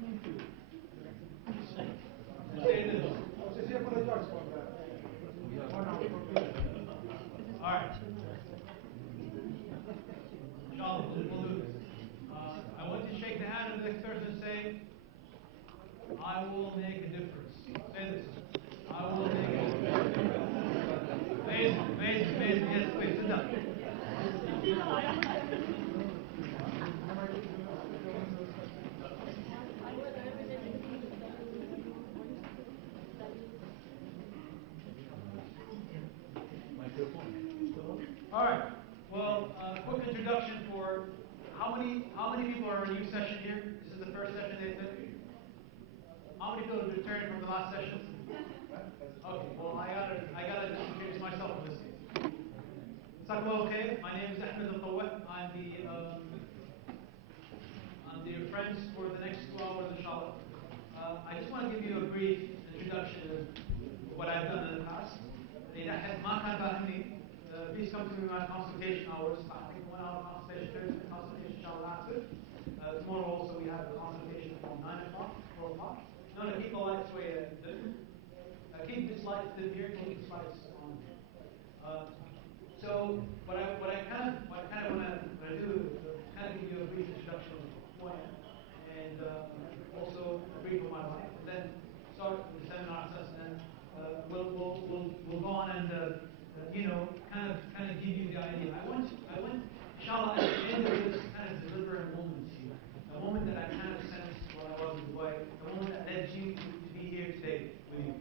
Alright. Inshallah, we'll do this. I want to shake the hand of the next person and say, I will make a difference. Say this. I will make a difference. Amazing. Yes, please, sit down. All right. Well, quick introduction for how many people are in a new session here? This is the first session they did. How many people have returned from the last session? Okay. Well, I gotta introduce myself in this case. Jazakallahu khair. My name is Ahmed Al Mutawa. I'm the friends for the next 2 hours, inshallah. I just want to give you a brief introduction of what I've done in the past. Please come to me my consultation hours. I think 1 hour consultation, inshallah, after. Tomorrow also we have a consultation from 9 o'clock, 4 o'clock. No, keep the lights way keep the slides in here, keep the slides on. So what I kind of want to do is kind of give you a brief introduction of who I am, and also a brief of my life, and then start with the seminar session. We'll go on and kind of give you the idea. I want, inshallah, at the end of this, kind of deliver a moment to you. A moment that I kind of sensed while I was in Dubai. A moment that led you to be here today with you.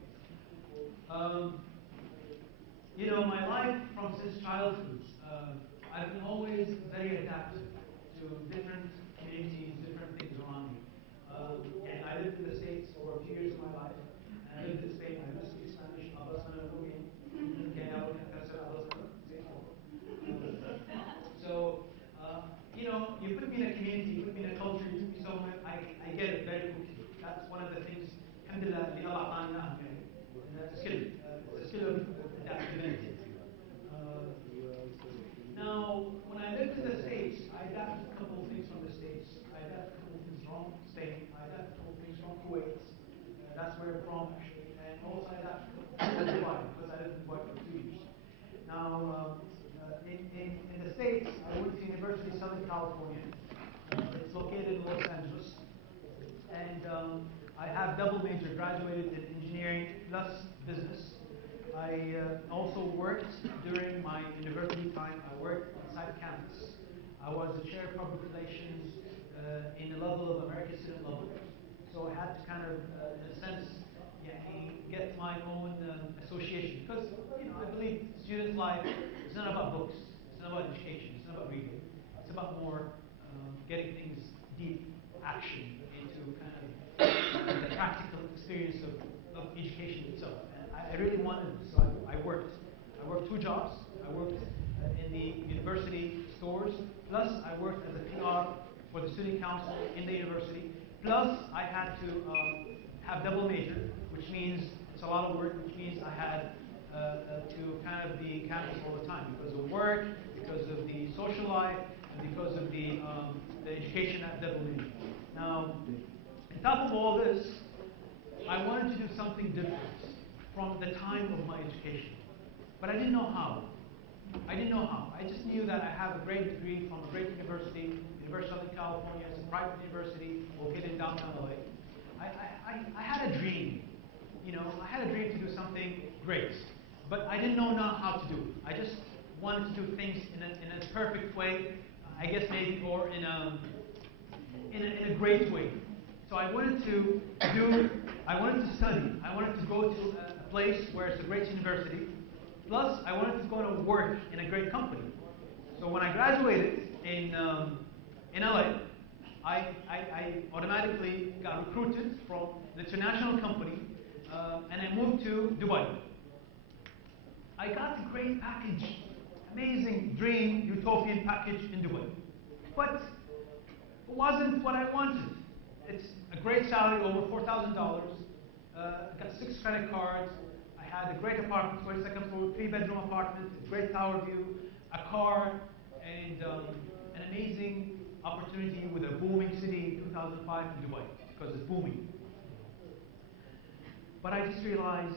My life from since childhood, I've been always very adaptive to different communities, different things around me. And I lived in the States for a few years of my life. And I lived in Spain. I do speak Spanish. So, you put me in a community, you put me in a culture, you put me somewhere, I get it very quickly. That's one of the things, alhamdulillah, and that's a skill. It's a skill of adaptability. Now, when I lived in the States, I adapted a couple of things from the States. I adapted a couple of things from Spain. I adapted a couple of things from Kuwait. That's where I'm from, actually. And also I adapted from Dubai, because I lived in Dubai for 2 years. Now, in the States, I went to University of Southern California. It's located in Los Angeles. And I have double major, graduated in engineering plus business. I also worked during my university time. I worked inside campus. I was the chair of public relations in the level of American student level. So I had to kind of, in a sense, get my own association. Because, I believe student life is not about books. It's not about education. It's not about reading. It's about more getting things deep, action, into kind of the practical experience of education itself. And I really wanted this, so I worked. I worked 2 jobs. I worked in the university stores, plus I worked as a PR for the student council in the university. Plus, I had to have double major, which means it's a lot of work, which means I had to kind of be campus all the time because of work, because of the social life, and because of the education at double major. Now, on top of all this, I wanted to do something different from the time of my education. But I didn't know how. I just knew that I have a great degree from a great university, University of Southern California. It's a private university located in downtown LA. I had a dream. I had a dream to do something great. But I didn't know how to do it. I just wanted to do things in a perfect way, I guess maybe, or in a great way. So I wanted to study. I wanted to go to a place where it's a great university. Plus, I wanted to go to work in a great company. So when I graduated in LA, I automatically got recruited from an international company, and I moved to Dubai. I got a great package, amazing dream, utopian package in Dubai. But it wasn't what I wanted. It's a great salary, over $4,000. I got 6 credit cards. I had a great apartment, 22nd floor, 3-bedroom apartment, a great tower view, a car, and an amazing opportunity with a booming city in 2005 in Dubai. because it's booming. But I just realized,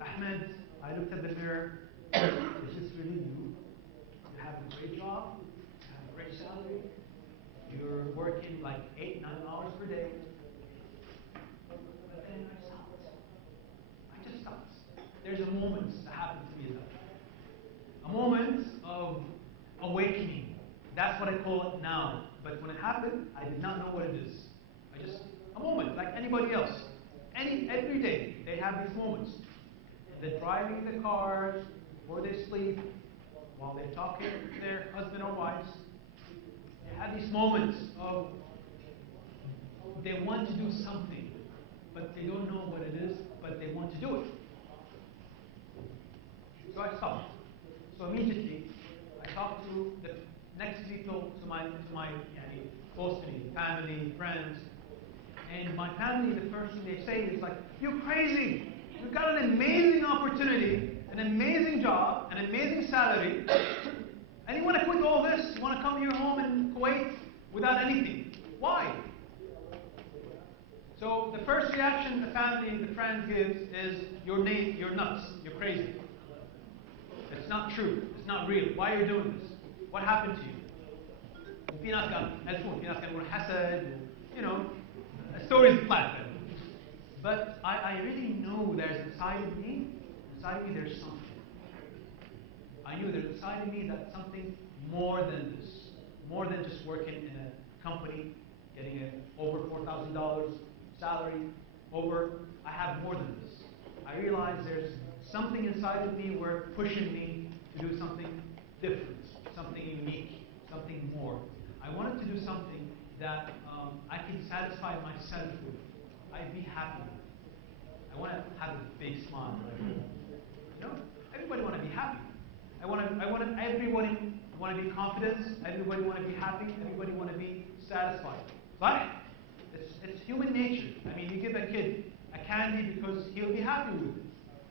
Ahmed, I looked at the mirror, is this really you? You have a great job, you have a great salary, you're working like 8, 9 hours per day. But then I stopped. I just stopped. There's a moment that happened to me in life. A moment of awakening. That's what I call it now. But when it happened, I did not know what it is. A moment, like anybody else. Every day, they have these moments. They're driving the cars, before they sleep, while they're talking to their husband or wives. They have these moments of they want to do something, but they don't know what it is, but they want to do it. So I stopped. So immediately, I talked to the next people to my close to me, family, friends. And my family, the first thing they say is like, "You're crazy. You've got an amazing opportunity, an amazing job, an amazing salary, and you want to quit all this? You want to come to your home in Kuwait without anything? Why?" So the first reaction the family, the friend gives is, "You're nuts. You're crazy. It's not true. It's not real. Why are you doing this? What happened to you?" في ناس كانوا حسد, stories like that. But I really know there's inside of me there's something. I knew there's inside of me that something more than this, more than just working in a company, getting over $4,000 salary, I have more than this. I realize there's something inside of me where pushing me to do something different, something unique, something more. I wanted to do something that I can satisfy myself with. I'd be happy with. I want to have a big smile. Everybody want to be happy. I want everybody want to be confident. Everybody want to be happy. Everybody want to be satisfied. Right? It's human nature. I mean, you give a kid a candy because he'll be happy with it.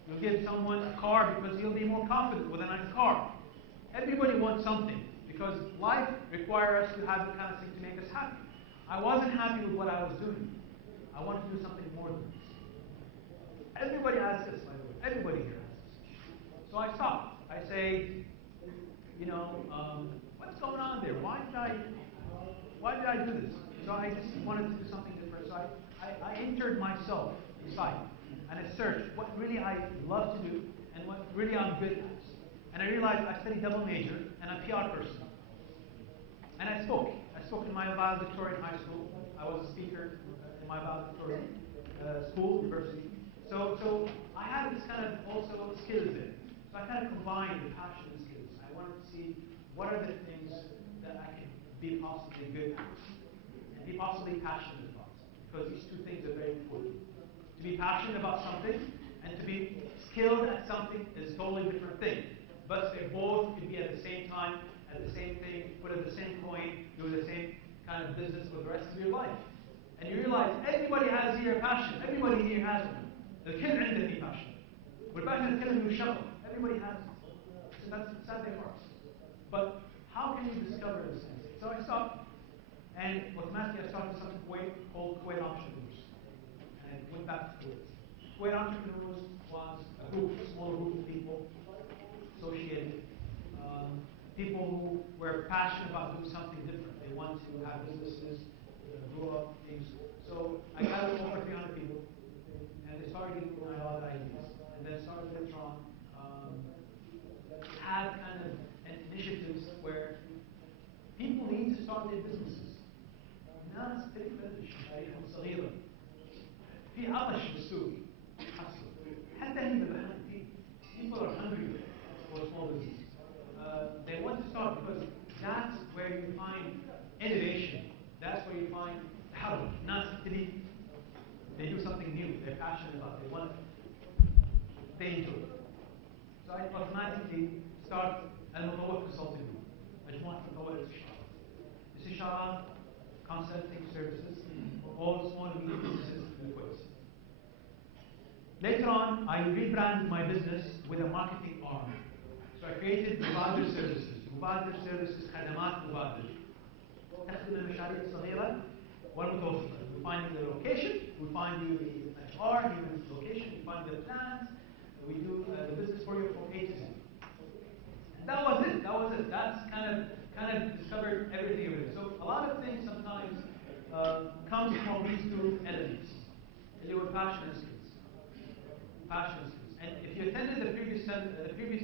You'll give someone a car because he'll be more confident with a nice car. Everybody wants something because life requires us to have the kind of thing to make us happy. I wasn't happy with what I was doing. I wanted to do something more than this. Everybody has this, by the way. Everybody here has this. So I stopped. I say, what's going on there? Why did I do this? So I just wanted to do something different. So I entered myself inside and I searched what really I love to do and what really I'm good at. And I realized I studied double major and I'm a PR person. And I spoke. I spoke in my valedictorian high school. I was a speaker in my valedictorian school, university. So I had this kind of also skills there. So I kind of combined the passion and skills. I wanted to see what are the things that I can be possibly good at and be possibly passionate about. Because these two things are very important. To be passionate about something and to be skilled at something is a totally different thing. But they both can be at the same time, at the same thing, put in the same coin, do the same kind of business for the rest of your life. And you realize everybody has here a passion. Everybody here has one. الكل عنده في passion. والباقي نتكلم بالشغل. Everybody has it. So that's their parts. But how can you discover this thing? So I stopped, and automatically I started something called Kuwait Entrepreneurs. And I went back to Kuwait. Kuwait Entrepreneurs was a small group of people, associated, people who were passionate about doing something different. They want to have businesses, grow up things. So I gathered over 300 people, and they started giving me a lot of ideas. And then started later on, had kind of initiatives where people need to start their businesses. الناس تقبل الشركات الصغيرة. في عطش بالسوق حصل. حتى هنا بالحقيقة. People are hungry for small business. They want to start because that's where you find innovation. That's where you find how not to be. They do something new. They're passionate about it. They want they enjoy it. So I automatically start المطور consulting group. مجموعة مطور استشارات. استشارات consulting services for all small and medium businesses in the Kuwait. Later on, I rebranded my business with a marketing arm. So I created Mubadr Services. Mubadr Services خدمات مبادر. تخدم المشاريع الصغيرة والمتوسطة. We find you the location, we find you the HR, you do the location, we find the plans, we do the business for you from A to Z. And that was it. That's kind of discovered everything of it. So a lot of things sometimes comes from these two elements. They were passion and skills. Passion and skills. And if you attended the previous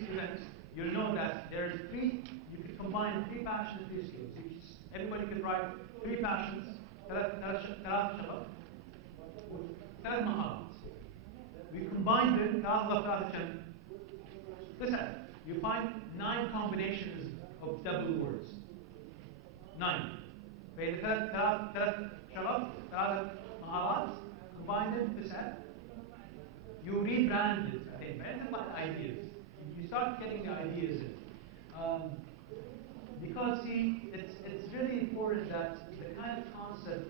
events, you'll know that there's three. You could combine three passions and three skills. Everybody could write three passions. ثلاث شغف ثلاث مهارات. We combine them. Listen, you find 9 combinations of double words. 9. فإذا ثلاث شغف ثلاث مهارات combine them. Listen, you rebrand it. I think it's about ideas. You start getting the ideas in. Because see, it's really important that the kind of concept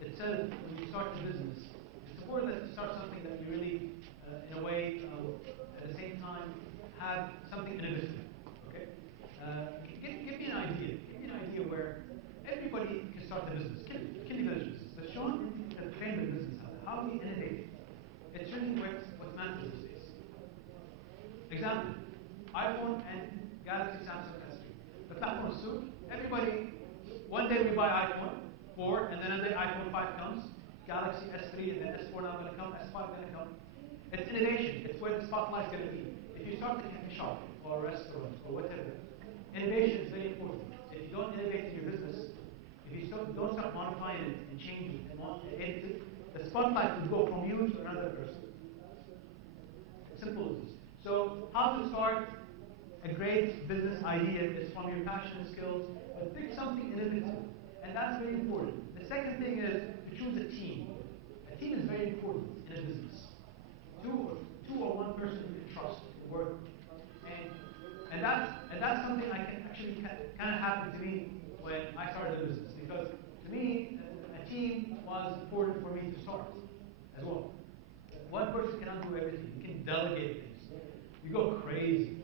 itself, when you start a business, it's important that you start something that you really, in a way, at the same time, have something innovative. Okay? Give me an idea. Give me an idea where everybody can start a business. Kill the business. But Sean can frame the business. How do we innovate? It's really what matters these days. Example: iPhone and Galaxy, Samsung S3. The platform is soon. Everybody, one day we buy iPhone 4, and then another iPhone 5 comes, Galaxy S3, and then S4 now going to come, S5 going to come. It's innovation. It's where the spotlight is going to be. If you start a cafe shop or a restaurant or whatever, innovation is very important. If you don't innovate in your business, if you don't start modifying it and changing it and edit it, the spotlight will go from you to another person. Simple as this. So, how to start a great business idea is from your passion and skills, but pick something innovative, and that's very important. The second thing is to choose a team. A team is very important in a business. Two or one person you can trust to work with, and that's something I can actually kind of happened to me when I started a business, because to me a team was important for me to start as well. One person cannot do everything. You can delegate things. You go crazy.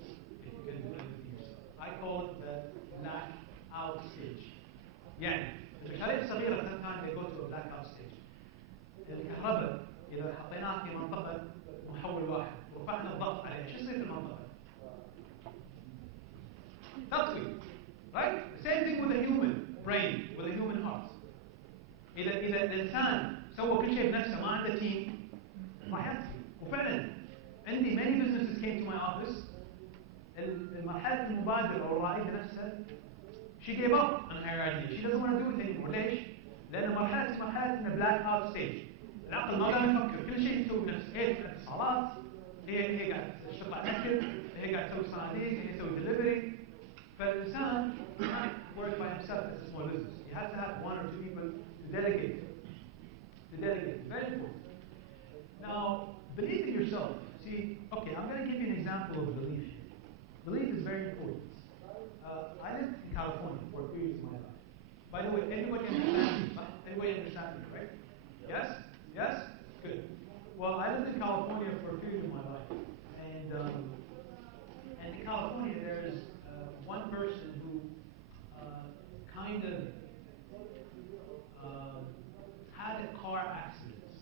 I call it the blackout stage. يعني المشاريع الصغيرة sometimes they go to a blackout stage. الكهرباء إذا حطيناها في منطقة محول واحد ورفعنا الضغط عليها شو يصير في المنطقة؟ تطفي. Right? Same thing with the human brain, with the human heart. إذا الإنسان سوى كل شيء بنفسه ما عنده تيم راح يطفي. وفعلا عندي many businesses came to my office. المرحلة المبادرة أو الرائدة نفسها she gave up on her idea. She doesn't want to do it anymore. ليش؟ لأن مرحلة من black out stage. العقل ما قام يفكر، كل شيء يسوي بنفسه. هي تفتح اتصالات، هي قاعد تشتغل على الأكل، هي قاعد تسوي صناديق، هي تسوي delivery. فالإنسان can't work by himself as a small business. You have to have 1 or 2 people to delegate. Very important. Now, believe in yourself. See, okay, I'm going to give you an example of belief here. Belief is very important. I lived in California for a period of my life. By the way, everybody understands me? Everybody understands me, right? Yes? Yes? Good. Well, I lived in California for a period of my life. And in California, there's one person who kind of had a car accident.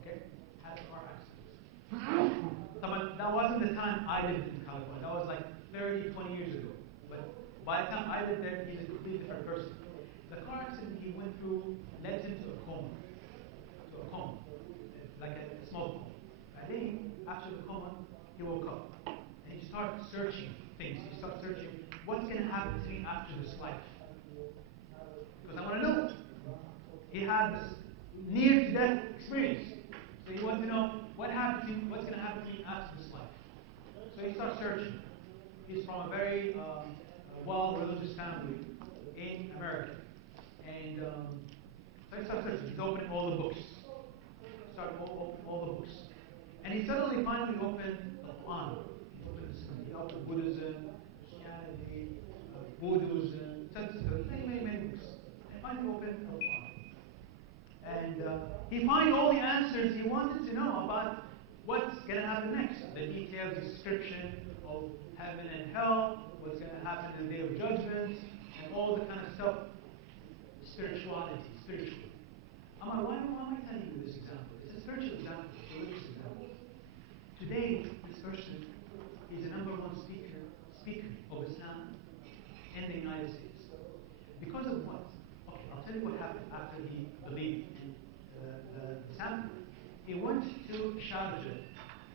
Okay? Had a car accident. That wasn't the time I lived in California. That was like 30, 20 years ago. But by the time I lived there, he's a completely different person. The car accident he went through led him to a coma. Like a small coma. I think after the coma, he woke up. And he started searching things. He started searching, what's going to happen to me after this life? Because I want to know. He had this near-to-death experience. So he wanted to know, what's going to happen to me after this life? So he starts searching. He's from a very well-religious family in America. And so he starts searching. He's opening all the books. All the books. And he suddenly finally opened the Quran. He opened Buddhism, Christianity, Buddhism, many books. And finally opened the Quran. And he finds all the answers he wanted to know about what's going to happen next. The detailed description of heaven and hell, what's going to happen in the day of judgment, and all the kind of stuff. Spiritual. Why am I telling you this example? It's a spiritual example, it's a religious example. Today, this person is the number one speaker of Islam in the United States. Because of what? Okay, I'll tell you what happened after he believed in the Islam. He went to Sharjah,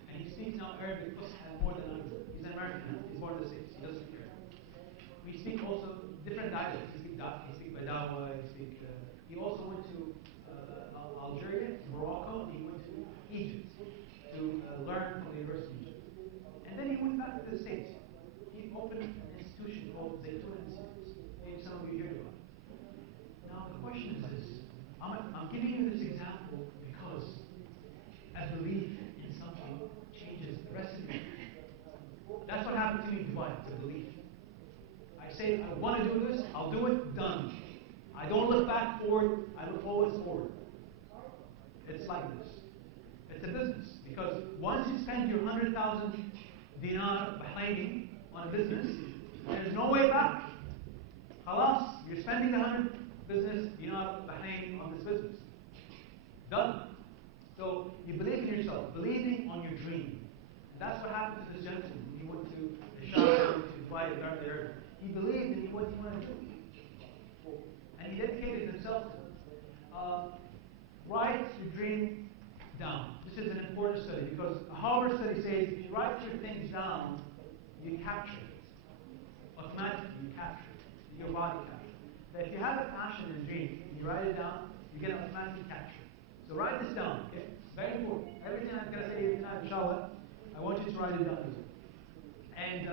and he speaks now Arabic more than I do. He's an American, he's born in the States, he doesn't care. We speak also different dialects. He speaks Badawa, he also went to Algeria, to Morocco, and he went to Egypt to learn from the University of Egypt. And then he went back to the States. He opened an institution called Zaytun Institute. Maybe some of you heard about it. Now the question is this. I'm giving you this example because a belief in something changes the rest of you. That's what happened to me in Dubai. It's a belief. I say, I want to do this, I'll do it, done. I don't look back forward, I look always forward. It's like this. It's a business. Because once you spend your 100,000 dinar Bahraini on a business, there's no way back. Halas, you're spending the 100 business dinar Bahraini on this business. Done. So you believe in yourself, believing on your dream. And that's what happened to this gentleman when he went to the Shah to buy a learn the Arabic. He believed in what he wanted to do. And he dedicated himself to it. Write your dream down. This is an important study because a Harvard study says if you write your things down, you capture it. Automatically, you capture it. Your body captures it. But if you have a passion and dream, and you write it down, you get automatically capture it. So write this down. Okay? It's very important. Everything I'm going to say here tonight, inshallah, I want you to write it down. And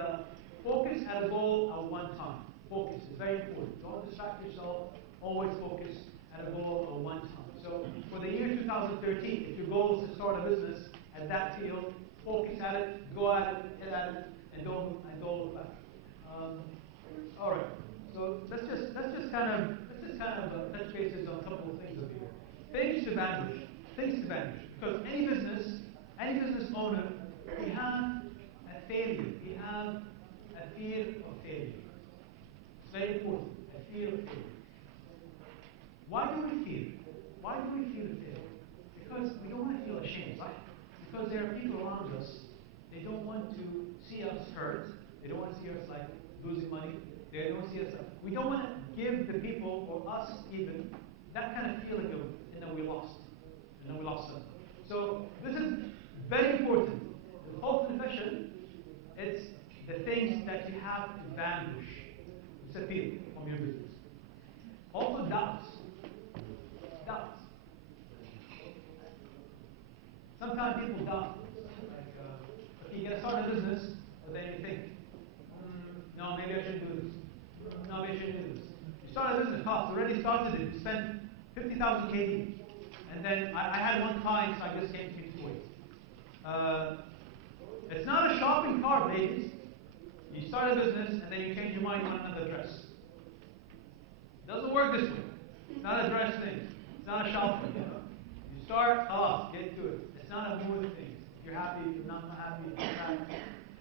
focus at a goal at one time. Focus is very important. Don't distract yourself. Always focus at a goal at one time. So for the year 2013, if your goal is to start a business at that field, focus at it, go at it, hit at it, and don't look back. All right. So let's just kind of touch bases on a couple of things over here. Things to vanish. Things to vanish. Because any business owner, we have a failure. We have a fear of failure. It's very important. A fear of failure. Why do we fear? Why do we fear failure? Because we don't want to feel ashamed, right? Because there are people around us, they don't want to see us hurt. They don't want to see us like losing money. They don't see us like, we don't want to give the people, or us even, that kind of feeling of, we lost. We lost something. So this is very important. The hope and fashion, it's the things that you have to vanish, disappear from your business. Also doubts. Doubts. Sometimes people doubt. Like, okay, you're going to start a business, but then you think, no, maybe I shouldn't do this. No, maybe I shouldn't do this. You start a business, cost, already started it, you spent 50,000 KD. And then I had one client, so I just came to me to it. It's not a shopping cart, ladies. You start a business, and then you change your mind on another dress. It doesn't work this way. It's not a dress thing. It's not a shopping thing. You start, get to it. It's not a mood thing. If you're happy, if you're not happy, if you're not.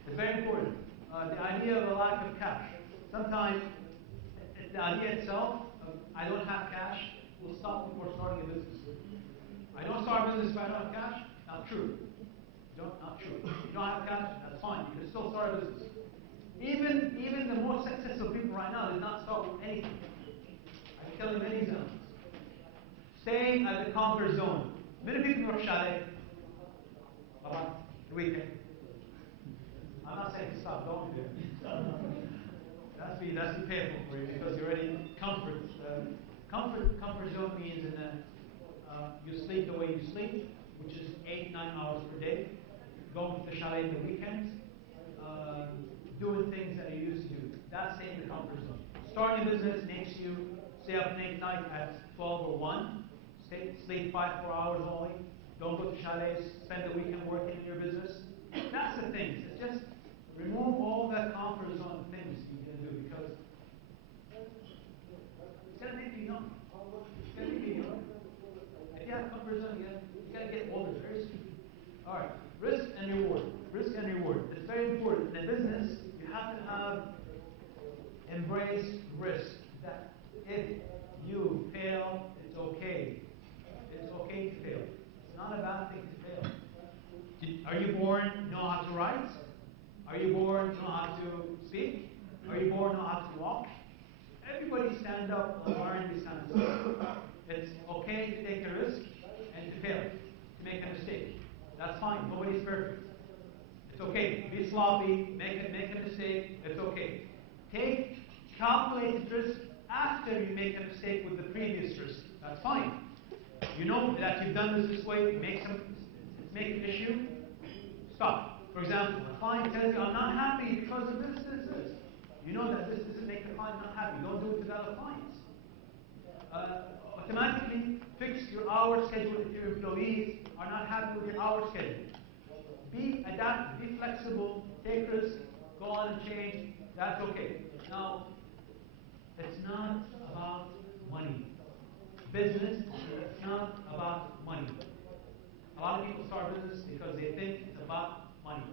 It's very important. The idea of a lack of cash. Sometimes, the idea itself of I don't have cash will stop me from starting a business. I don't start a business if I don't have cash. Not true. Not true. You don't have cash, that's fine. You can still start a business. Even the most successful people right now did not start with anything. I can tell you many examples. Staying at the comfort zone. Many people are chalet. About the weekend. I'm not saying to stop going there. That's be painful for you because you're already comfort. Comfort zone means you sleep the way you sleep, which is 8-9 hours per day. Going to the chalet in the weekends, doing things that you used to do. That's staying in the comfort zone. Starting a business makes you stay up late night at 12 or 1. Sleep 5-4 hours only. Don't go to chalets. Spend the weekend working in your business. That's the thing. It's just remove all the comfort zone things you can do because it's going to make you young. It's going to make you young. If you have comfort zone, you got to get older very soon. All right. Risk and reward. Risk and reward. It's very important. In a business, you have to embrace risk. That if you fail, it's okay. to write? Are you born to know how to speak? Are you born to know how to walk? Everybody stand up and learn these kinds of stuff. It's okay to take a risk and to fail, to make a mistake. That's fine. Nobody's perfect. It's okay. Be sloppy, make a mistake. It's okay. Take calculated risk after you make a mistake with the previous risk. That's fine. You know that you've done this way, make an issue, stop. For example, a client tells you, I'm not happy because of this. You know that this doesn't make the client not happy. Don't do it with other clients. Automatically fix your hour schedule if your employees are not happy with your hour schedule. Be adaptive, be flexible, take risks, go on and change. That's okay. Now, it's not about money. Business is not about money. A lot of people start business because they think it's about money.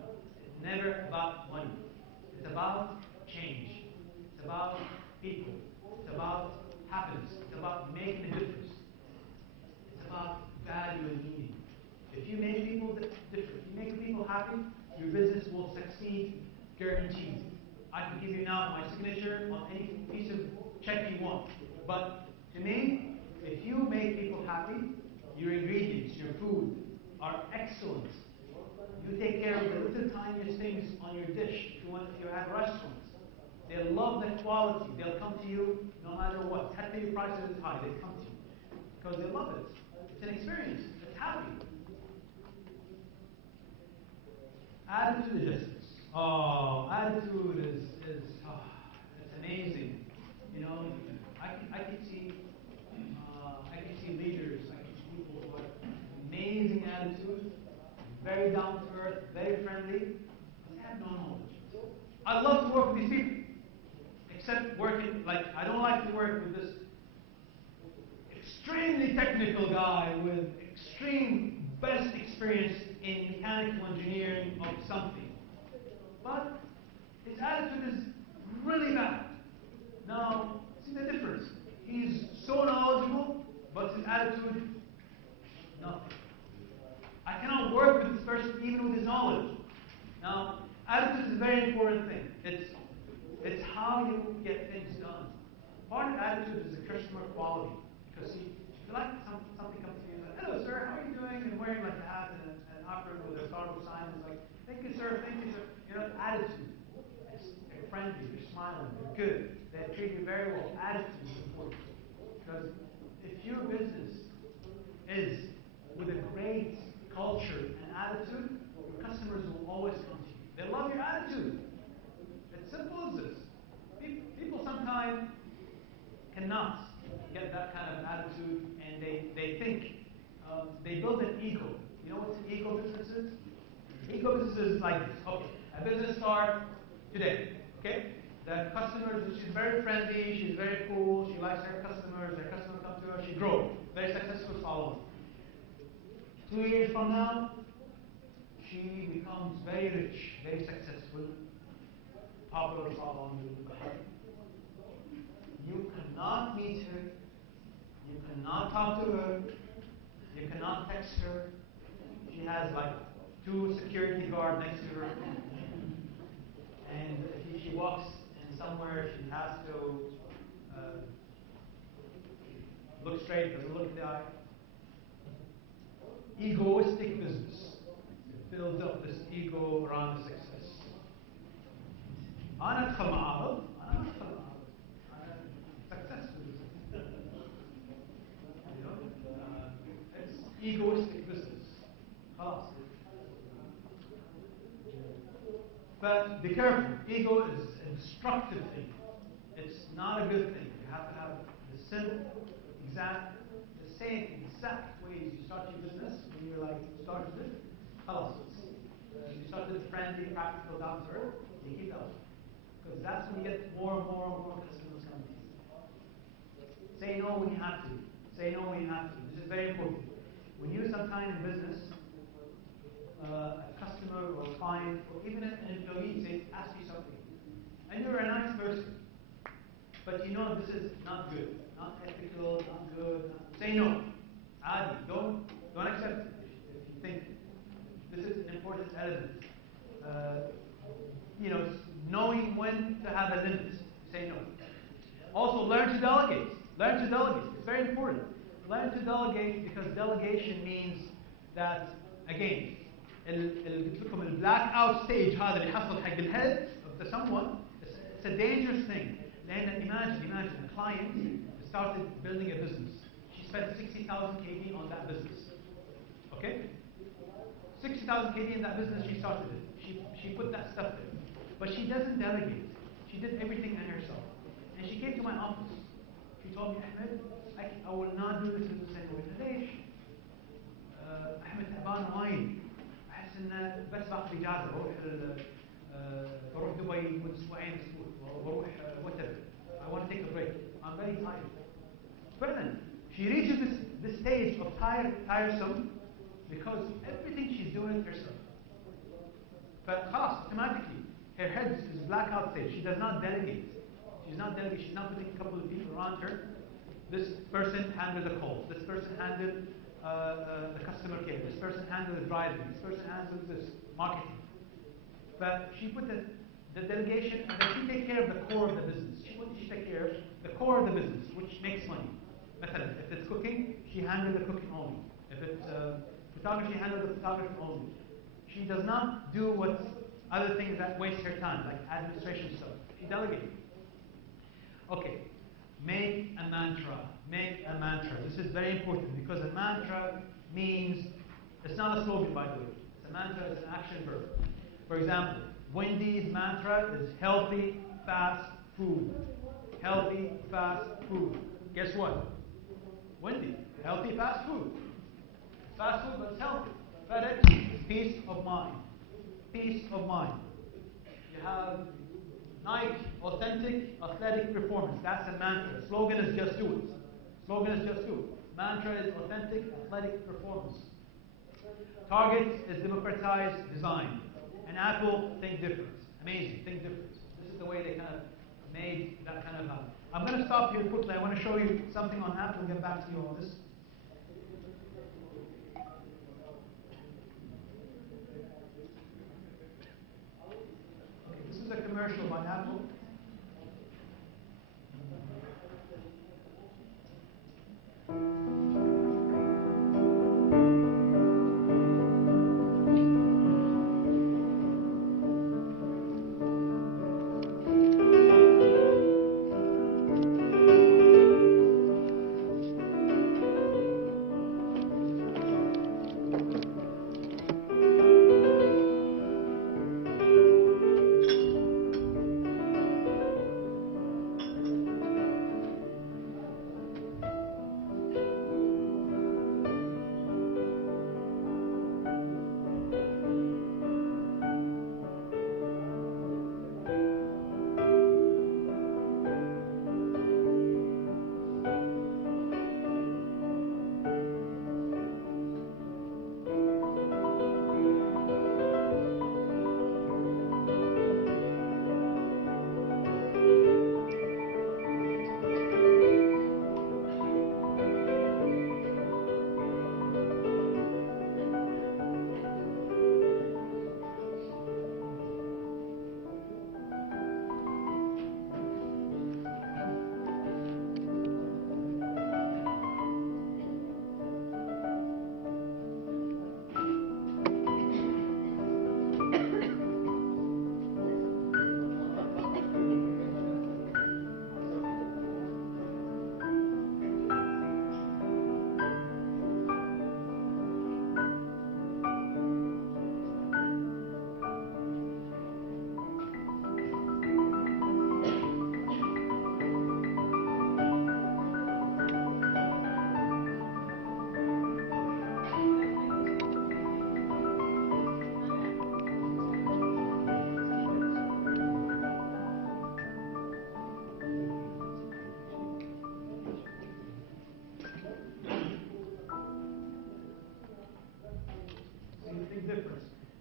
It's never about money. It's about change. It's about people. It's about happiness. It's about making a difference. It's about value and meaning. If you make people different, if you make people happy, your business will succeed, guaranteed. I can give you now my signature on any piece of check you want. But to me, if you make people happy, your ingredients, your food are excellent. You take care of the little tiniest things on your dish. If you're at restaurants, they'll love the quality. They'll come to you no matter what. Happy the price is high, they come to you because they love it. It's an experience. It's happy. Attitude adjustments. Oh, attitude is it's amazing. You know, I can see leaders, I can see people who have amazing attitude, very down to earth, very friendly, but they have no knowledge. I love to work with these people, except working I don't like to work with this extremely technical guy with extreme best experience in mechanical engineering of something. But his attitude is really bad. Now, see the difference. He's so knowledgeable, but his attitude, nothing. I cannot work with this person even with his knowledge. Now, attitude is a very important thing. It's how you get things done. Part of attitude is the customer quality. Because see, if you like something comes to you and says, hello sir, how are you doing? And wearing like a hat and an apron with a Starbucks sign, it's like, thank you sir, thank you sir. You know, attitude. They're friendly, they're smiling, they're good. They treat you very well. Attitude is important. Because if your business is with a great culture and attitude, your customers will always come to you. They love your attitude. It's simple as this. People sometimes cannot get that kind of attitude, and they think they build an ego. You know what an ego business is? Ego business is like this. Okay, a business start today. Okay, the customer, she's very friendly, she's very cool, she likes her customers come to her, she grows, very successful salon. 2 years from now, she becomes very rich, very successful, popular salon. You cannot meet her, you cannot talk to her, you cannot text her. She has like 2 security guards next to her. And if she walks in somewhere, she has to look straight, doesn't look in the eye. Egoistic business. It builds up this ego around the success. أنا أدخل معارض. Successful business. You know, it's egoistic business. خلاص. But be careful. Ego is a destructive thing. It's not a good thing. You have to have the same exact ways you start your business when you're like started it. خلاص. You started friendly, practical, down to earth. You keep that. Because that's when you get more and more customers coming to you. Say no when you have to. Say no when you have to. This is very important. When you sometime in business, a customer or a client or even an employee asks you something, and you're a nice person, but you know this is not good, not ethical, not good. Say no. Adi, don't accept it if you think this is an important element. you know, knowing when to have a limit, say no. Also, learn to delegate. Learn to delegate. It's very important. Learn to delegate because delegation means that, again, the blackout stage هذا اللي حصل حق الهيد of someone, it's a dangerous thing. لأن imagine a client started building a business. She spent 60,000 KD on that business. Okay? 60,000 KD in that business, she started it. She put that stuff there. But she doesn't delegate. She did everything by herself. And she came to my office. She told me, Ahmed, I will not do this business anymore. ليش؟ أحمد تعبان وايد. أحس إن بس باخذ إجازة بروح دبي لمدة أسبوعين بروح whatever. I want to take a break. I'm very tired. But she reaches this stage of tiresome because everything she's doing herself. But خلاص, automatically, her head is blackout stage. She does not delegate. She's not delegating. She's not putting a couple of people around her. This person handled the calls. This person handled the customer care. This person handled the driving. This person handled this marketing. But she put the delegation, and then she take care of the core of the business. She take care of the core of the business, which makes money. مثلا, if it's cooking, she handled the cooking only. If it's photography, she handled the photography only. She does not do what other things that waste her time, like administration stuff. She delegates. Okay, make a mantra. Make a mantra. This is very important because a mantra means, it's not a slogan by the way. It's a mantra, it's an action verb. For example, Wendy's mantra is healthy, fast food. Healthy, fast food. Guess what? Wendy, healthy, fast food. Fast food, but it's healthy. FedEx is peace of mind. Peace of mind. You have Nike, authentic, athletic performance. That's a mantra. Slogan is just do it. Slogan is just do it. Mantra is authentic, athletic performance. Target is democratized design. And Apple, think different. Amazing, think different. This is the way they kind of made that kind of happen. I'm going to stop here quickly. I want to show you something on Apple and get back to you on this. Okay, this is a commercial by Apple.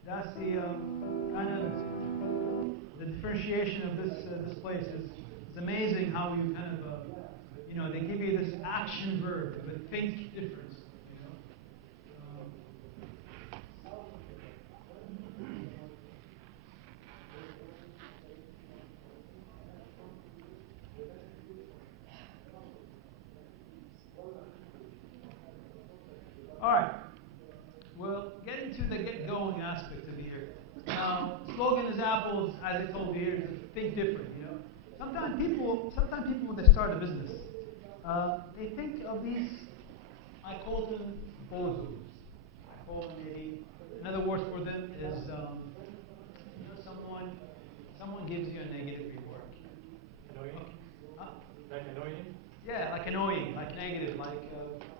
That's the kind of the differentiation of this place. It's amazing how you kind of they give you this action verb of a think difference. All right. Well, getting to the get-going aspect of here. Now, slogan is apples, as I told you here, is think different. You know, sometimes people when they start a business, they think of these. I call them bozos. I call them maybe another word for them is someone gives you a negative remark. Annoying? Huh? Like annoying? Yeah, like annoying, like negative, like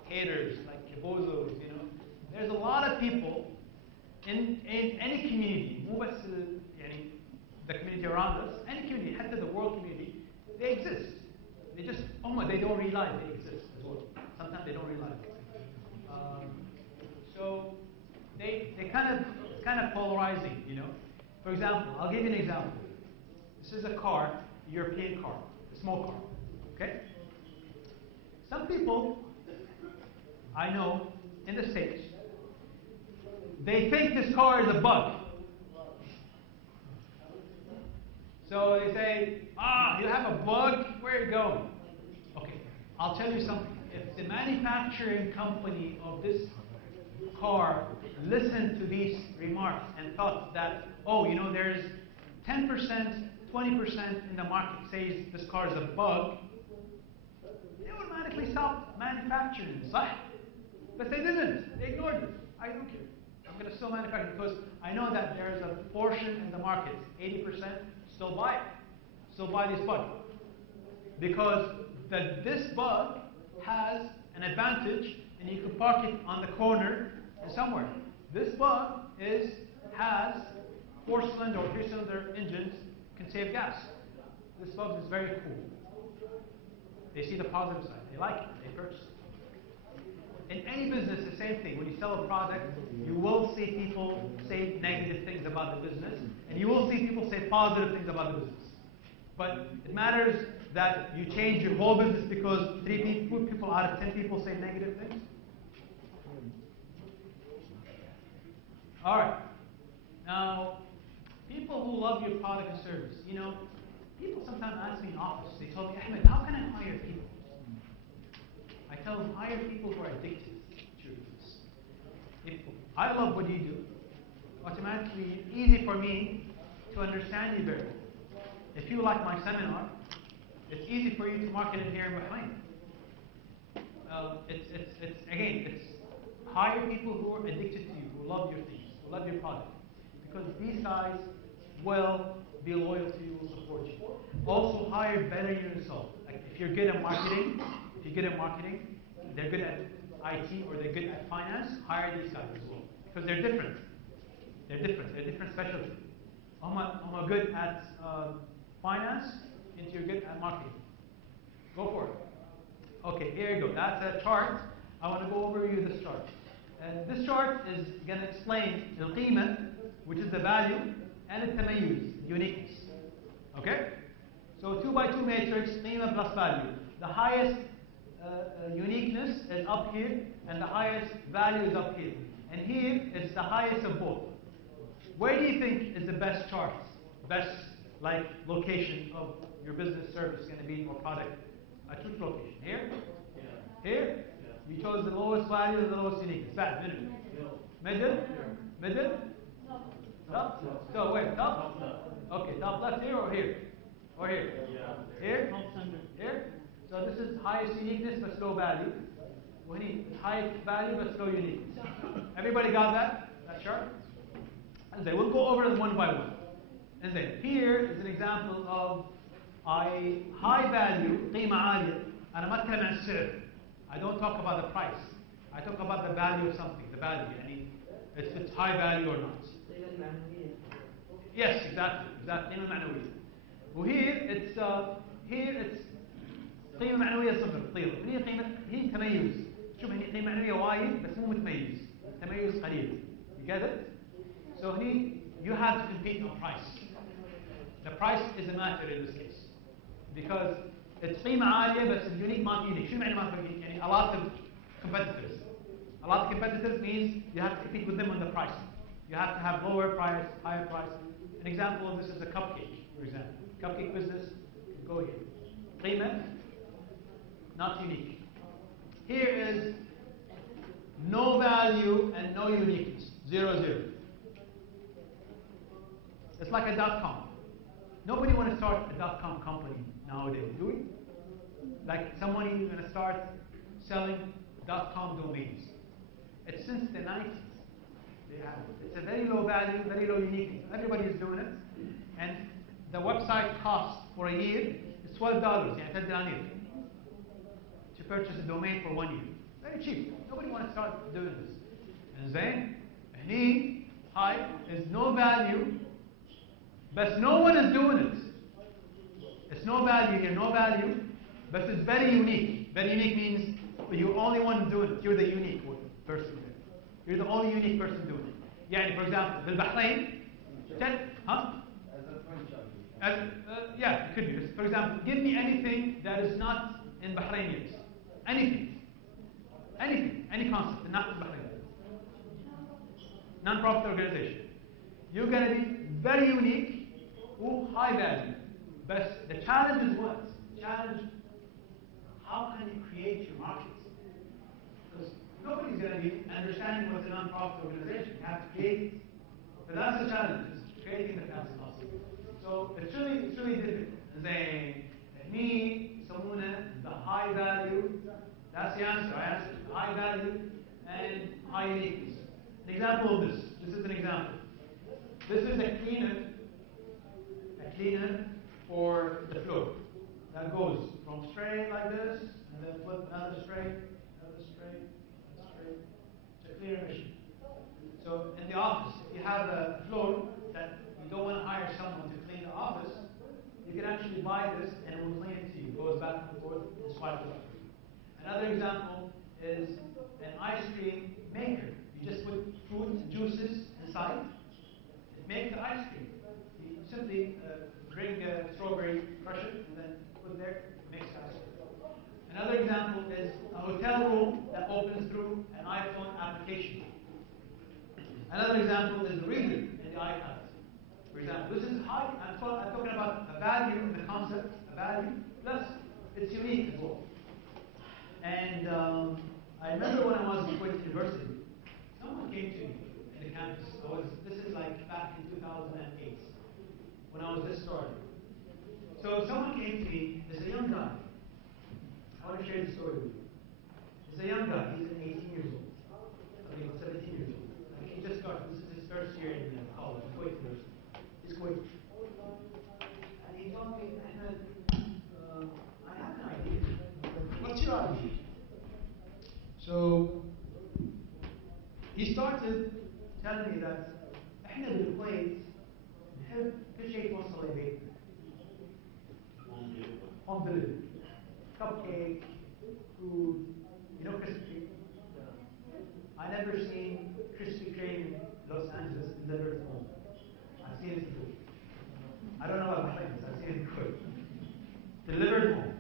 haters, like bozos, you know. There's a lot of people in any community, مو بس يعني the community around us, any community, حتى the world community, they exist. They just, they don't realize they exist as well. Sometimes they don't realize it. So they kind of polarizing, you know. For example, I'll give you an example. This is a car, a European car, a small car. Okay? Some people I know in the States, they think this car is a bug. So they say, you have a bug? Where are you going? Okay, I'll tell you something. If the manufacturing company of this car listened to these remarks and thought that, there's 10%, 20% in the market says this car is a bug, they automatically stopped manufacturing it, صح? But they didn't. They ignored it. I don't care. I'm going to still manufacture because I know that there's a portion in the market, 80%, still buy it. Still buy this bug. Because this bug has an advantage and you can park it on the corner and somewhere. This bug has 4-cylinder or 3-cylinder engines, can save gas. This bug is very cool. They see the positive side. They like it. They purchase it. In any business, the same thing. When you sell a product, you will see people say negative things about the business, and you will see people say positive things about the business. But it matters that you change your whole business because 3 people out of 10 people say negative things. All right. Now, people who love your product and service, people sometimes ask me in office, they tell me, Ahmed, how can I hire people? I tell them, hire people who are addicted to your business. If I love what you do, automatically it's easy for me to understand you better. If you like my seminar, it's easy for you to market it here in Bahrain. It's hire people who are addicted to you, who love your things, who love your product. Because these guys will be loyal to you, will support you. Also hire better yourself. Like if you're good at marketing, they're good at IT or they're good at finance, hire these guys as well. Because they're different. They're different specialties. I'm good at finance, and you're good at marketing. Go for it. Okay, here you go. That's a chart. I want to go over you this chart. And this chart is going to explain القيمة, which is the value, and التميز, uniqueness. Okay? So 2x2 matrix, قيمة plus value. The highest uniqueness is up here, and the highest value is up here. And here is the highest of both. Where do you think is the best chart, best location of your business service going to be or product? At which location? Here? Yeah. Here? Yeah. You chose the lowest value or the lowest uniqueness? Bad. Middle? Middle? Top? So wait, top? Okay, top left here or here? Or here? Yeah. Here? Here? So this is highest uniqueness but low value. We need high value but low uniqueness. Everybody got that? That chart? And then we'll go over them one by one. And then here is an example of a high value, قيمة عالية. أنا ما أتكلم عن السعر. I don't talk about the price. I talk about the value of something. The value, يعني if it's high value or not. Yes, exactly. قيمة معنوية. وهير it's قيمة معنوية صفر. طيب هي تميز. شوف هني قيمة معنوية وايد بس مو متميز. تميز قليل. You get it? So هني you have to compete on price. The price is a matter in this case. Because it's قيمة عالية بس اليونيك ما في unique. شو معنى ما في unique؟ يعني a lot of competitors. A lot of competitors means you have to compete with them on the price. You have to have lower price, higher price. An example of this is a cupcake, for example. Cupcake business, go here. قيمة, not unique. Here is no value and no uniqueness. 0, 0. It's like a .com. Nobody want to start a .com company nowadays, do we? Like somebody going to start selling .com domains. It's since the 90s. They have it. It's a very low value, very low uniqueness. Everybody is doing it. And the website cost for a year is $12. يعني $10 to purchase a domain for 1 year. Very cheap. Nobody wants to start doing this. And then, he, high, is no value, but no one is doing it. It's no value here, no value, but it's very unique. Very unique means you're the only one doing it. You're the unique person there. You're the only unique person doing it. يعني, for example, in Bahrain, yeah, it could be. For example, give me anything that is not in Bahrain yet. Anything. Anything. Any concept, not in Bahrain. Non-profit organization. You're going to be very unique or high value. But the challenge is what? The challenge, how can you create your market? Because nobody's going to be understanding what's a non-profit organization. You have to create it. But that's the challenge, is creating the fastest possible. So it's really difficult. They need someone the high value. That's the answer. I answered high value and high uniqueness. An example of this. This is an example. This is a cleaner for the floor that goes from spray like this, and then flip another spray. It's a cleaner machine. So in the office, if you have a floor that you don't want to hire someone to clean the office, you can actually buy this and it will clean it to you. It goes back and forth and swipe it up for you. Another example is an ice cream maker. You just put fruit, juices inside. It makes the ice cream. You simply bring strawberry, crush it, and then put there, it makes the ice cream. Another example is a hotel room that opens through an iPhone application. Another example is the reader in the iPad. For example, this is high. I'm talking about a value in the concept, a value, plus it's unique as well. And I remember when I was in Kuwait University, someone came to me in the campus. This is like back in 2008, when I was just starting. So someone came to me, there's a young guy. I want to share the story with you. There's a young guy, he's 18 years old. I mean, 17 years old. He just started, this is his first year in college, Kuwait University. He's Kuwait. And he told me, Ahmed, I have an idea. What's your idea? So he started telling me that احنا بالكويت نحب كل شيء يتوصل لبيتنا. Home delivery. Cupcake, food, Krispy Kreme. I never seen Krispy Kreme in Los Angeles delivered home. I've seen it before. I don't know about Bahrain, I've seen it quick. Delivered home.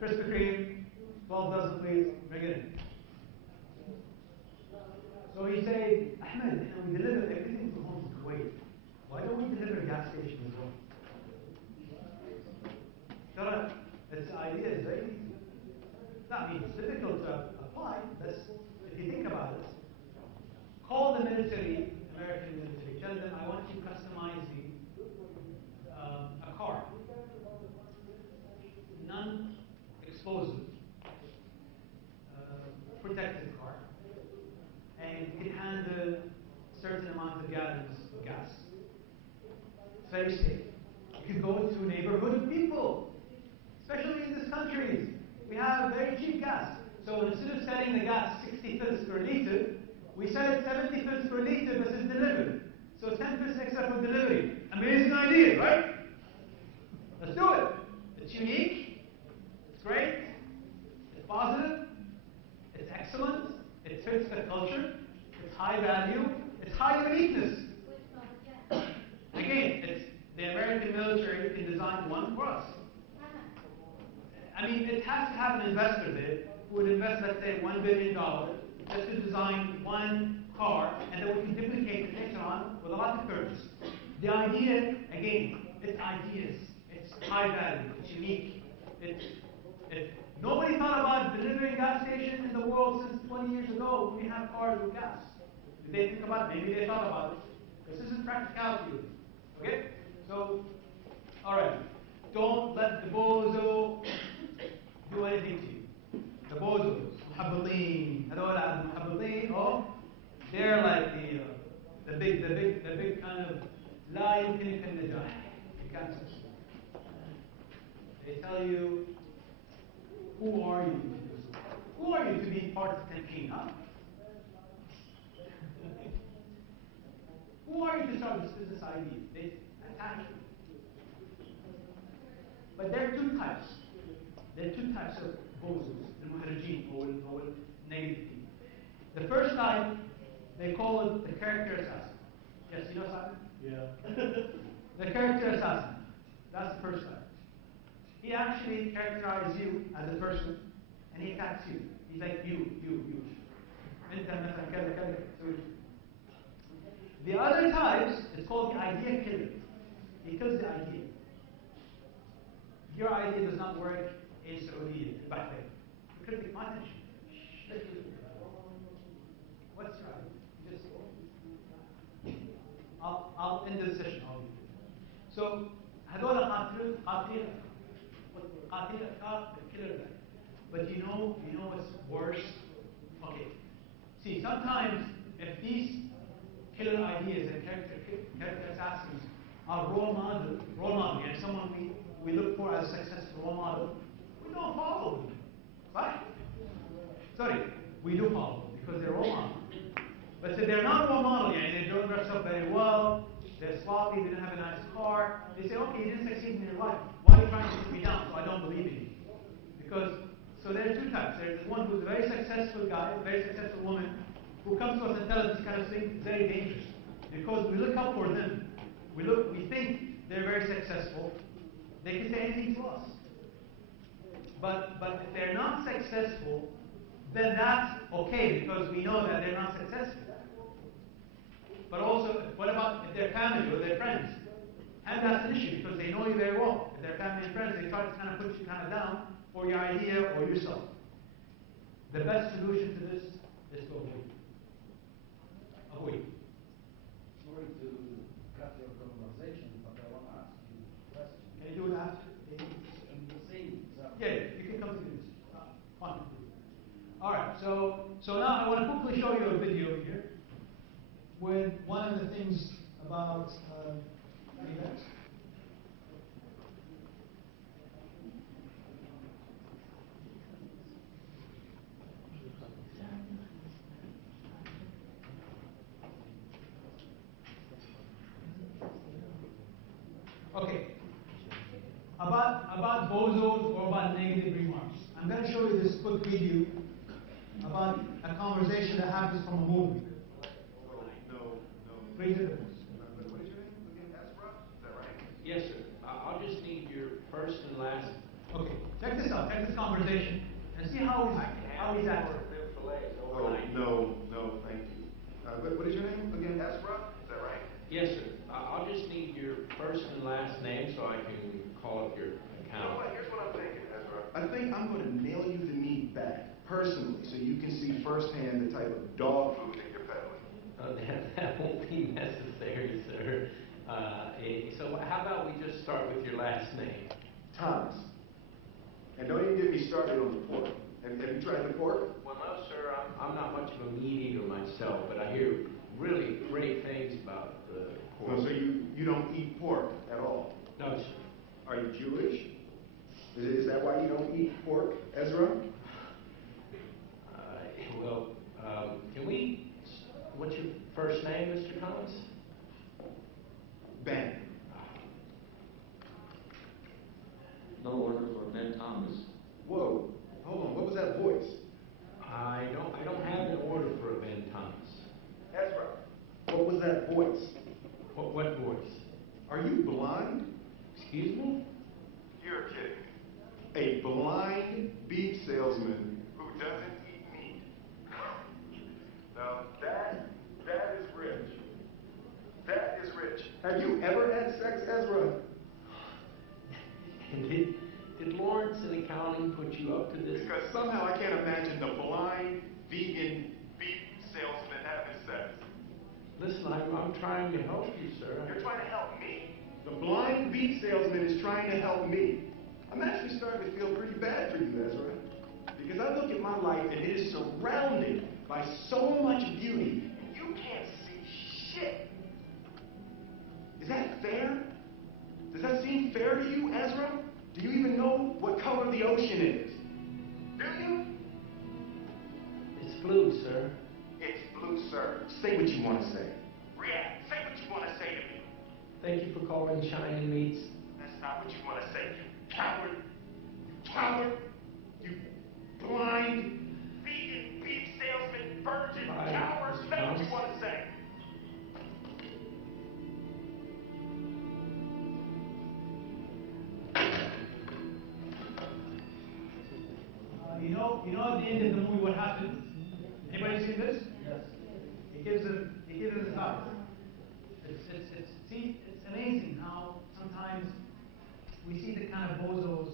Krispy Kreme, 12 dozen please, bring it in. So he said, Ahmed, we deliver everything from home to Kuwait. Why don't we deliver a gas station as well? Tara, this idea is very easy. I mean, it's difficult to apply, but if you think about it, call the military, American military, tell them, I want you to customize a car. Non-explosive, protected car. And it can handle a certain amount of gallons of gas. It's very safe. You can go to neighborhood people, especially in this country. We have very cheap gas. So instead of selling the gas 60 fils per liter, we sell it 70 fils per liter, but it's delivered. So 10 fils extra for delivery. Amazing idea, right? Let's do it. It's unique. It's great. It's positive. It's excellent. It fits the culture. It's high value. It's high uniqueness. Again, it's the American military can design one for us. I mean, it has to have an investor there who would invest, let's say, $1 billion just to design one car, and then we can duplicate it later on with a lot of purchase. The idea, again, it's ideas. It's high value. It's unique. It's Nobody thought about delivering gas stations in the world since 20 years ago when we have cars with gas. Did they think about it? Maybe they thought about it. This isn't practicality. Okay? So, alright. Don't let the bozo do anything to you. The bozos, muhabbateen, هذول المحبطين, oh, they're like the big kind of لا يمكنك النجاح. You can't succeed. They tell you, who are you? Who are you to be part of Tanqeen, huh? Who are you to start this business idea? They attack you. But there are two types. There are two types of bozos, the muharrijin, or negative people. The first type, they call it the character assassin. Yes, you know something? Yeah. The character assassin. That's the first type. He actually characterizes you as a person, and he attacks you. He's like, you. أنت مثلا كذا كذا. The other types, it's called the idea killer. He kills the idea. Your idea does not work in Saudi, Bahrain. Critic my attention. What's your idea? Just, I'll end this session. So, هذول قاتل killer guy. But you know what's worse? Okay. See, sometimes if these killer ideas and character assassins are role model, and someone we look for as a successful role model, we don't follow them. Right? Sorry, we do follow them because they're role models. But if they're not role model, they don't dress up very well, they're sloppy, they don't have a nice car, they say, okay, you didn't succeed in your life. Why are you trying to put me down? So I don't believe in you. So there are two types. There's one who's a very successful guy, a very successful woman, who comes to us and tells us this kind of thing. It's very dangerous. Because we look up for them. We think they're very successful. They can say anything to us. But if they're not successful, then that's okay because we know that they're not successful. But also, what about if they're family or their friends? And that's an issue because they know you very well. If they're family and friends, they try to kind of put you kind of down for your idea or yourself. The best solution to this is to avoid. Avoid. Sorry to cut your conversation, but I want to ask you a question. Can you do it after? In the same subject. Yeah, you can come to this. Fine. Alright, so now I want to quickly show you a video here with one of the things about events. Okay. About bozos or about negative remarks. I'm going to show you this quick video about a conversation that happens from a movie. No. Raise it. What is your name again? Ezra? Is that right? Yes, sir. I'll just need your first and last. Okay. Check this out. Check this conversation and see how he's acting. Oh, no, thank you. What is your name again? Ezra? Is that right? Yes, sir. I'll just need your first and last name so I can call up your You know account. what? Here's what I'm thinking, Ezra. I think I'm going to nail you the meat back, personally, so you can see firsthand the type of dog food that you're peddling. That won't be necessary, sir. So how about we just start with your last name? Thomas. And don't even get me started on the pork. Have you tried the pork? Well, no, sir. I'm not much of a meat eater myself, but I hear really great things about the pork. No, so you don't eat pork at all? No, sir. Are you Jewish? Is that why you don't eat pork, Ezra? Can we... What's your first name, Mr. Thomas? Ben. No order for Ben Thomas. Whoa. Hold on. What was that voice? I don't have an order for a Ben Thomas. Ezra. What was that voice? What voice? Are you blind? Excuse me? You're kidding. A blind beef salesman who doesn't eat meat. Now that is rich. That is rich. Have you ever had sex, Ezra? Did Lawrence and the accounting put you up to this? Because somehow I can't imagine the blind vegan beef salesman having sex. Listen, I'm trying to help you, sir. You're trying to help me? The blind beef salesman is trying to help me. I'm actually starting to feel pretty bad for you, Ezra. Because I look at my life and it is surrounded by so much beauty, and you can't see shit. Is that fair? Does that seem fair to you, Ezra? Do you even know what color the ocean is? Do you? It's blue, sir. It's blue, sir. Say what you want to say. React. Say what you want to say to me. Thank you for calling China Meats. That's not what you want to say, you coward. You coward. You blind, vegan, beef salesman, virgin, coward. Say what you want to say. You know at the end of the movie what happens? Anybody seen this? Yes. He gives him the flowers. It's amazing how sometimes we see the kind of bozos.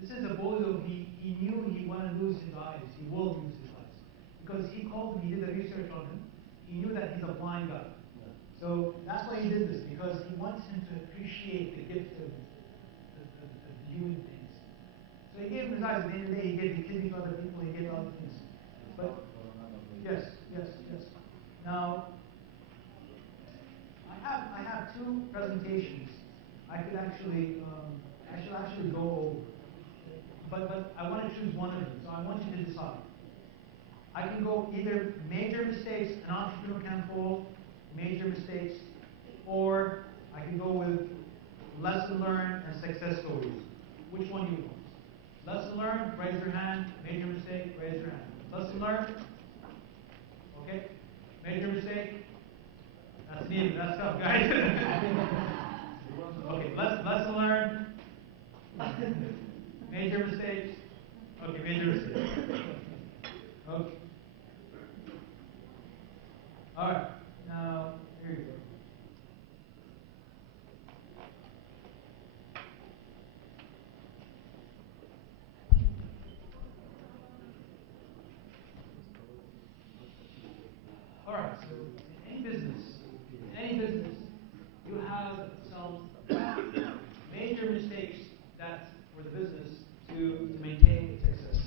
This is a bozo, he knew he wanted to lose his eyes. He will lose his eyes. Because he called him, he did the research on him. He knew that he's a blind guy. Yeah. So that's why he did this, because he wants him to appreciate the gift of viewing things. So he gave him his eyes. At the end of the day, he gave the kidney to other people, he gave other things. But yes. Now, I have two presentations. I could actually go over, but I want to choose one of them. So I want you to decide. I can go either major mistakes an entrepreneur can fall, major mistakes, or I can go with lesson learned and success stories. Which one do you want? Lesson learned, raise your hand. Major mistake, raise your hand. Lesson learned. Okay. Major mistake. That's needed. That's tough, guys. Okay. Lesson learned. Major mistakes. Okay. Major mistakes. Okay. All right. Now here you go. All right, so in any business, you have some major mistakes that for the business to maintain its success.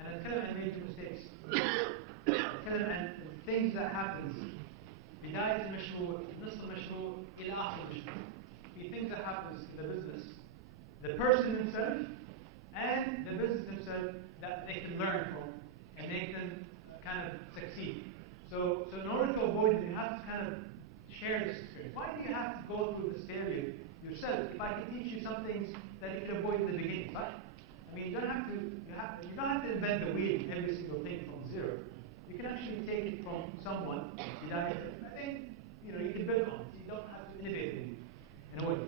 And it's major mistakes. and things that happens. بداية المشروع, نصف المشروع, إلى آخر المشروع. The things that happens in the business, the person himself and the business himself that they can learn from and they can kind of succeed. So in order to avoid it, you have to kind of share this experience. Why do you have to go through this failure yourself? If I can teach you some things that you can avoid in the beginning, right? I mean, you don't have to invent the wheel, every single thing from zero. You can actually take it from someone. I think you can build on it. You don't have to innovate in a way.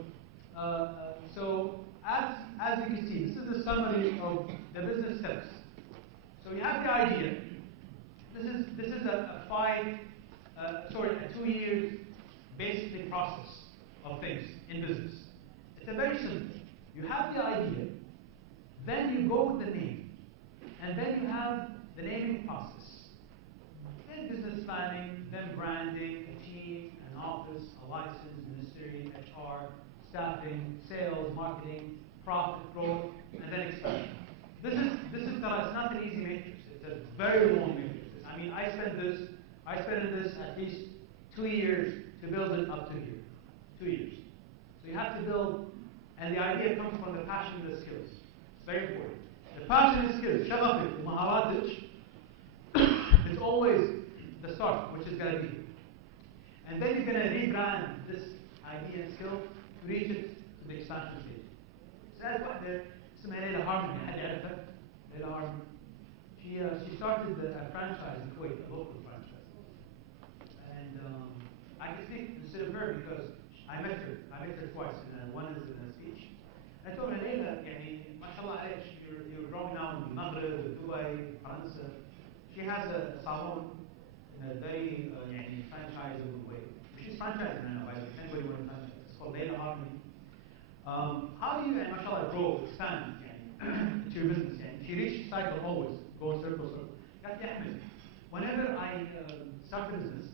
So as you can see, this is the summary of the business steps. So you have the idea. This is a 2 years basically process of things in business. It's a very simple. You have the idea, then you go with the name, and then you have the naming process. Then business planning, then branding, a team, an office, a license, ministry, HR, staffing, sales, marketing, profit, growth, and then expansion. This is it's not an easy matrix. It's a very long matrix. I mean, I spent in this at least 2 years to build it up to here. 2 years. So you have to build, and the idea comes from the passion and the skills. It's very important. The passion and skills, shabafik, maharadich, it's always the start, which is going to be here. And then you're going to rebrand this idea and skill to reach it to the expansion stage. So that's what اسمها ليلى هارمون. حد يعرفها؟ ليلى هارمون. She started a franchise in Kuwait, a local franchise. And I can speak instead of her because I met her twice, and one is in a speech. I told her, Leila, ما شاء الله عليك, you're growing now in Maghreb, Dubai, France. She has a salon in a very franchisable way. She's franchising now, by the way. Anybody want to franchise? It's called Leila Harmony. How do you, and mashallah, grow, expand into your business. And if you reach the cycle, always go circle, circle. قالت لي أحمد, whenever I start a business,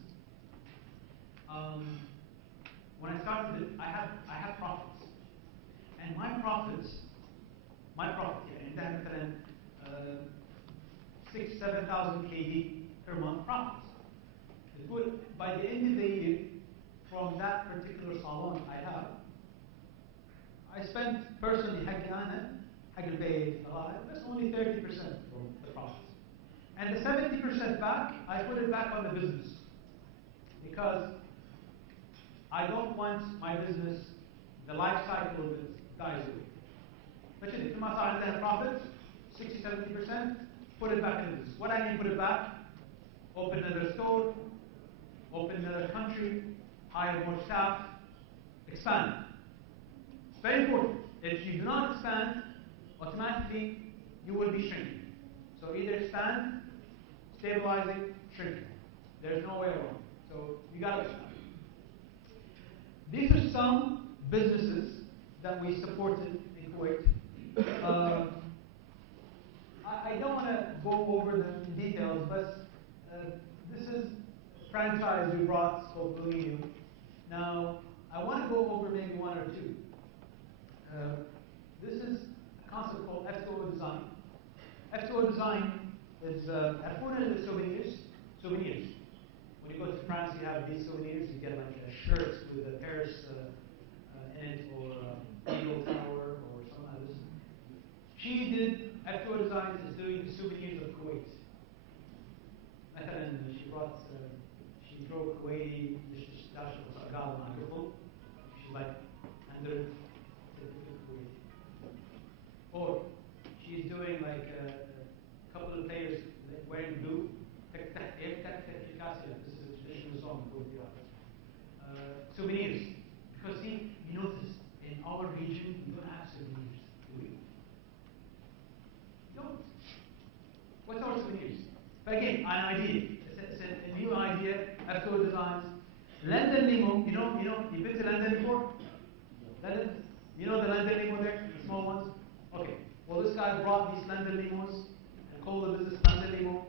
when I started it, I have profits, and my profit, يعني عندها مثلا 6,000-7,000 KD per month profit. It would, by the end of the year, from that particular salon I spent personally حق أنا حق البيت that's only 30% from the profits, and the 70% back I put it back on the business, because I don't want my business, the life cycle of it dies away. But if you have profits, 60-70%, put it back in the business. What I mean put it back? Open another store, open another country, hire more staff, expand. It's very important. If you do not expand, automatically you will be shrinking. So either expand, stabilizing, shrinking. There's no way around. So you got to expand. These are some businesses that we supported in Kuwait. I don't want to go over them in details, but this is a franchise we brought, it's called Believe. Now, I want to go over maybe one or two. This is a concept called F2O design. F2O design is souvenirs. When you go to France, you have these souvenirs. You get like a shirt with a Paris in it, or Eagle Tower, or something like this. She did, F2O Designs is doing the souvenirs of Kuwait. مثلا she drove Kuwaiti, she's like 100 Kuwaiti. Or she's doing like a couple of players wearing blue. This is a traditional song for the souvenirs. Because see, you notice in our region we don't have souvenirs, do we? Don't. What's our souvenirs? But again, an idea. It's a new idea. F2O Designs. London Limo. You've been to London before? London? You know the London Limo there, the small ones. Okay. Well, this guy brought these London Limos and called the business London Limo,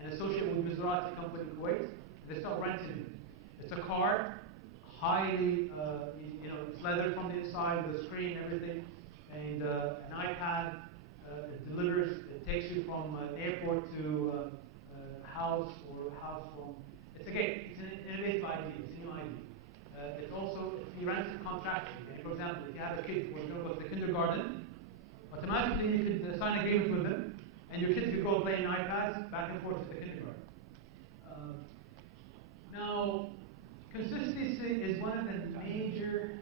and associated with Mizrati company in Kuwait. They start renting it. It's a car, highly, it's leather from the inside, with a screen, everything, and an iPad. It delivers. It takes you from an airport to a house, or a house from. It's an innovative idea. It's a new idea. It's also, if you rent a contract, for example, if you have a kid who's going to go to the kindergarten, automatically you could sign an agreement with them, and your kids could go playing iPads back and forth to the kindergarten. Now, consistency is one of the major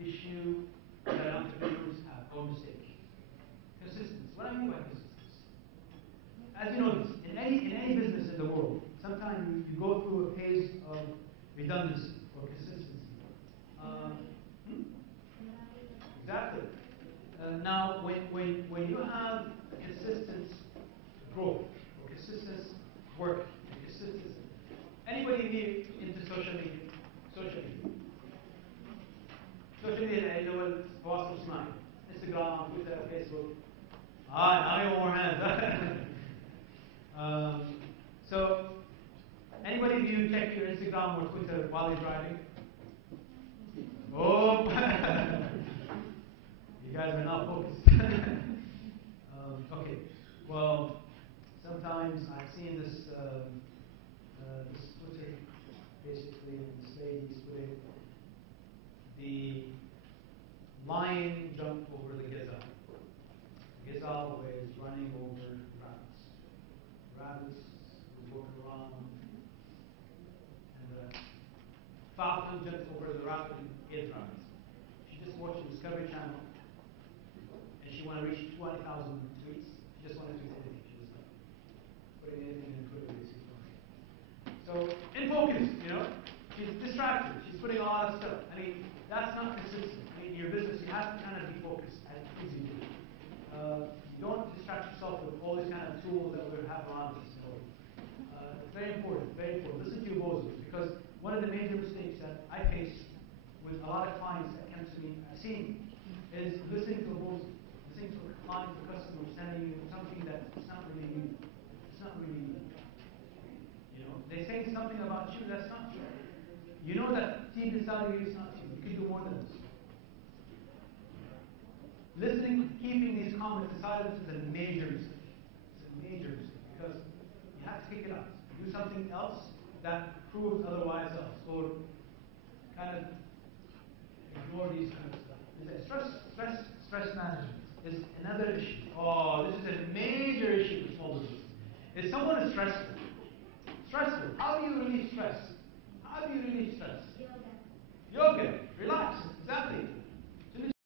issue that entrepreneurs have, or mistake. Consistency. What I mean by consistency? As you know, in any business in the world, sometimes you go through a phase of redundancy or consistency. Exactly. Now, when you have consistent growth, or consistent work, and consistency, anybody new into social media? Social media اللي هو التواصل الاجتماعي. Instagram, Twitter, Facebook. Now you more hands. So, anybody of you check your Instagram or Twitter while you're driving? Oh, you guys are not focused. Okay, well, sometimes I've seen this Twitter, basically, and this lady's putting the lion jumped over the gazelle. Gazelle was running over rabbits. Rabbits were walking around, and the falcon jumped over the rabbit and ate rabbits. She just watched the Discovery Channel, and she wanted to reach 20,000 tweets. She just wanted to tweet anything. She was like putting anything in Twitter, basically. So, in focus, she's distracted. She's putting a lot of stuff. I mean, that's not consistent. I mean, in your business, you have to kind of be focused as easy to do. You don't distract yourself with all these kind of tools that we have around us. So, it's very important, very important. Listen to your bosses, because one of the major mistakes that I face with a lot of clients that come to me, I've seen, is listening to a boss, listening things for clients or customers telling you something that it's not really you. It's not really you. You know, they say something about you that's not true. You know that deep inside of you is not you. You can do more than this. Listening, keeping these comments inside of us is a major mistake. It's a major mistake because you have to kick it out. Do something else that proves otherwise else, or kind of ignore these kind of stuff. Stress management is another issue. Oh, this is a major issue for small business. If someone is stressful, how do you relieve stress? How do you relieve stress? Yoga. Relax.